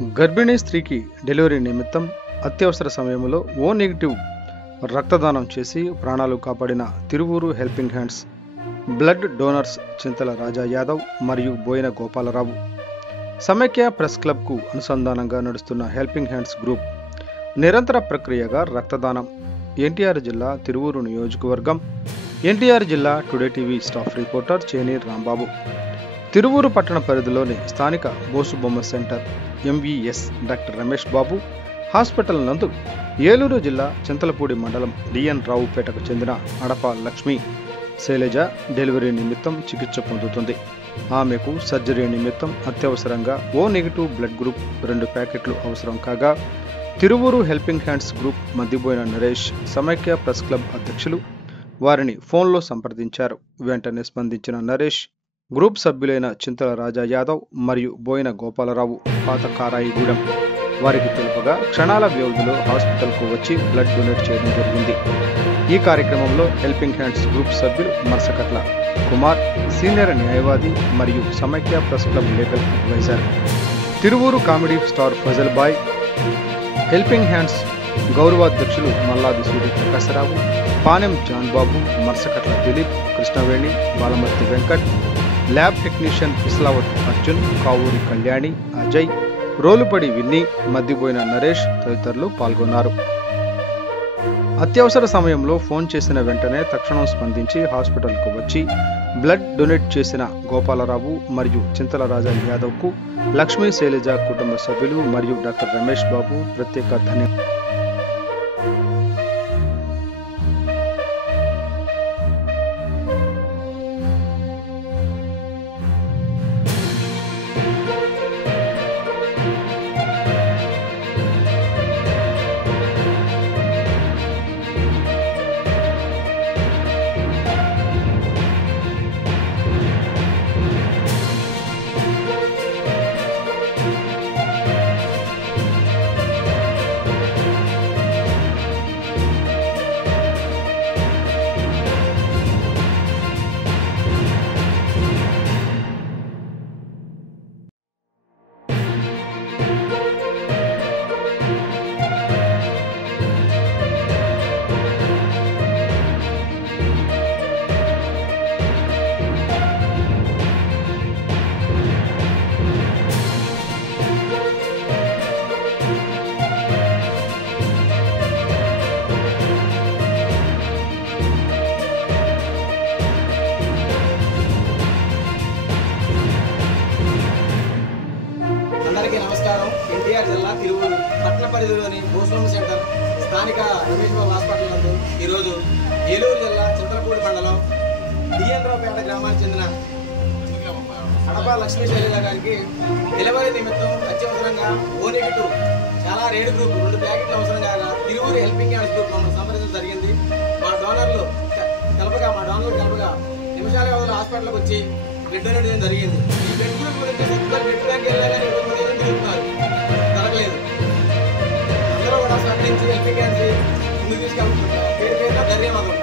గర్భిణీ స్త్రీకి డెలివరీ నిమిత్తం అత్యవసర సమయంలో ఓ నెగిటివ్ రక్తదానం చేసి ప్రాణాలు కాపాడిన Tiruvuru helping hands blood donors Chintala Raja Yadav మరియు బోయిన గోపాలరావు. సమైక్య ప్రెస్ క్లబ్కు అనుసంధానంగా నడుస్తున్న హెల్పింగ్ హ్యాండ్స్ గ్రూప్ నిరంతర ప్రక్రియగా రక్తదానం. ఎన్టీఆర్ జిల్లా తిరువూరు నియోజకవర్గం, ఎన్టీఆర్ జిల్లా today TV staff reporter Cheneer Rambabu. Tiruvuru పట్టణ పరిధిలోని స్థానిక Bosubomma centre MVS doctor Ramesh Babu hospital నందు ఏలూరు జిల్లా చింతలపూడి మండలం డిఎన్ రావుపేటకు చెందిన అడప లక్ష్మి శైలజ డెలివరీ నిమిత్తం చికిత్స పొందుతుంది. ఆమెకు సర్జరీ నిమిత్తం అత్యవసరంగా ఓ నెగిటివ్ బ్లడ్ గ్రూప్ 2 ప్యాకెట్లు అవసరం కాగా Tiruvuru helping hands group Maddiboina Naresh సమైక్య ప్రెస్ క్లబ్ అధ్యక్షులు వారిని ఫోన్లో సంప్రదించారు. వెంటనే స్పందించిన నరేష్ గ్రూప్ సభ్యులైన చింతల రాజా యాదవ్ మరియు బోయిన గోపాలరావు పాత కారాయిగూడెం వారికి తెలుపగా క్షణాల వ్యవధిలో హాస్పిటల్కు వచ్చి బ్లడ్ డొనేట్ చేయడం జరిగింది. ఈ కార్యక్రమంలో హెల్పింగ్ హ్యాండ్స్ గ్రూప్ సభ్యులు మర్సకట్ల కుమార్, సీనియర్ న్యాయవాది మరియు Samaikya press club legal adviser, Tiruvuru comedy star Fazal Bhai, helping hands గౌరవాధ్యక్షులు మల్లాది సూర్య ప్రకాశరావు, పానెం జాన్బాబు, మర్సకట్ల దిలీప్, కృష్ణవేణి, బాలమర్తి వెంకట్, ల్యాబ్ టెక్నీషియన్ ఇస్లావత్ అర్జున్, కావూరి కళ్యాణి, అజయ్, రోలుపడి విన్ని, మద్దిబోయిన నరేష్ తదితరులు పాల్గొన్నారు. అత్యవసర సమయంలో ఫోన్ చేసిన వెంటనే తక్షణం స్పందించి హాస్పిటల్కు వచ్చి బ్లడ్ డొనేట్ చేసిన గోపాలరావు మరియు చింతల రాజా యాదవ్కు లక్ష్మీ శైలజ కుటుంబ సభ్యులు మరియు డాక్టర్ రమేష్ బాబు ప్రత్యేక ధన్యవాదాలు. అందరికీ నమస్కారం. ఎన్టీఆర్ జిల్లా తిరువూరు పట్టణ పరిధిలోని బోసుబొమ్మ సెంటర్ స్థానిక రమేష్ బాబు హాస్పిటల్ నందు ఈరోజు ఏలూరు జిల్లా చింతలపూడి మండలం డిఎన్ రావుపేట గ్రామానికి చెందిన అడప లక్ష్మీ శైలజ గారికి డెలివరీ నిమిత్తం అత్యవసరంగా ఓ నెగిటివ్ చాలా రేడ్ గ్రూప్ 2 ప్యాకెట్లు అవసరం కాగా తిరువూరు హెల్పింగ్ హ్యాండ్స్ గ్రూప్ మమ్మల్ని సంప్రదించడం జరిగింది. మా డోనర్లు కలపగా నిమిషాల వ్యవధిలో హాస్పిటల్కి వచ్చి బ్లడ్ డొనేట్ చేయడం జరిగింది. ఈ బ్లడ్ గ్రూప్ గురించి బ్లడ్ బ్యాంక్ వెళ్ళాలని తిరుగుతున్నారు, జరగలేదు. అందరూ కూడా సహకరించి హెల్పింగ్ హ్యాండ్స్ ముందుకు తీసుకెళ్తున్నారు. పేరున ధన్యవాదాలు.